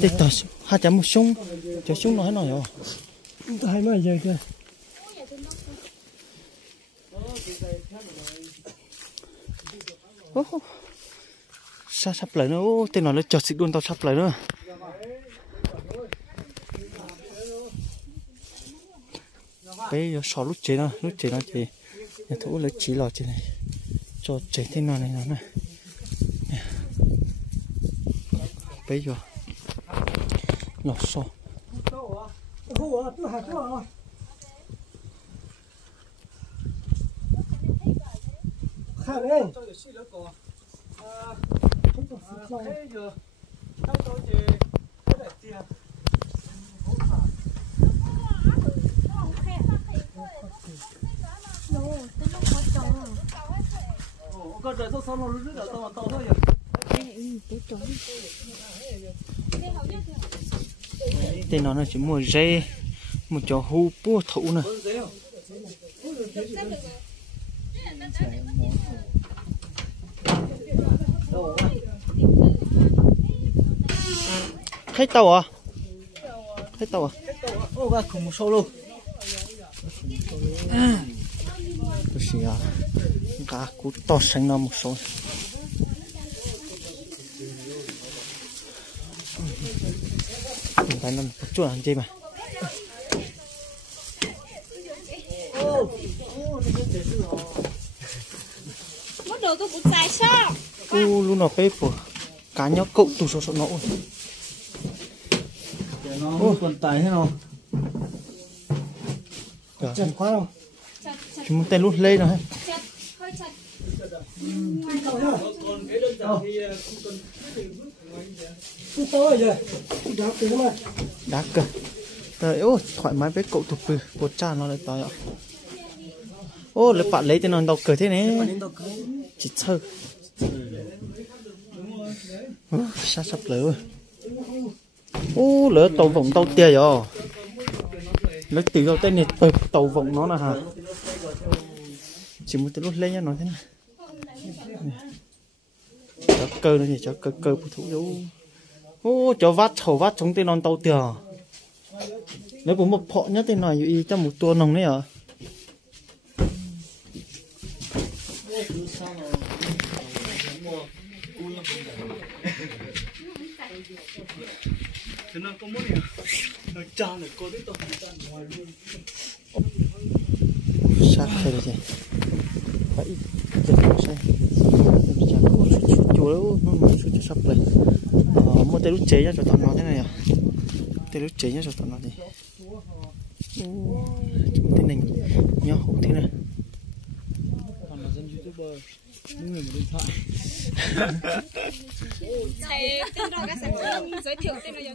Tê tao hai chấm một súng, cho súng nói rồi. Hai mươi giờ kìa. Sao sắp lại nữa, tên nó là chợt xịt luôn tao sắp lại nữa. Bây giờ sò lút chế nó thì nhà thủ lấy chỉ lò trên này cho chế thế nào này nó này. Bây giờ lò sò. Tên nó chỉ mua dê một chỗ hu bua thụ nè. Thấy tàu à? Thấy tàu à? Ô ba cùng một sâu luôn. Cái gì à? Cá cú to xanh nó một số. Mình thấy nó một chút làm gì mà. Mất đồ tôi cũng dài sao? Cú luôn nó bếp của cá nhóc cậu tù số số nổ. Nó còn tài thế nào? Chặt quá không? Chúng mình tên lút lên rồi. Chặt, hơi chặt. Đá cơ. Trời ơi, thoải mái với cậu tụt bự, bột cha nó lại to ạ. Ô, lại bạn lấy tên nó đầu cờ thế này. Chỉ thơ. Sao sắp lỡ. Ô, lỡ tàu vọng tàu tia rồi. Lấy từ đầu tên này tàu vọng nó là hả? Chỉ một tên lút lên nha nó thế này. Cho cơ nó gì, cho cơ phụ thủ vô. Ô, cho vắt khẩu vắt chống tên non tàu tia. Nếu có một phọ nhất tên này y cho một tua nồng đấy à? Sát thế rồi gì? Vậy giờ nó sẽ chúa nó mà chút sắp lên. Một tay lút chế nhá cho tao nó thế này à? Tay lút chế nhá cho tao nó gì? Thế này nhá hổ thế này. Còn là dân YouTuber, những người một điện thoại. Thầy tên đó các sản phẩm giới thiệu tên là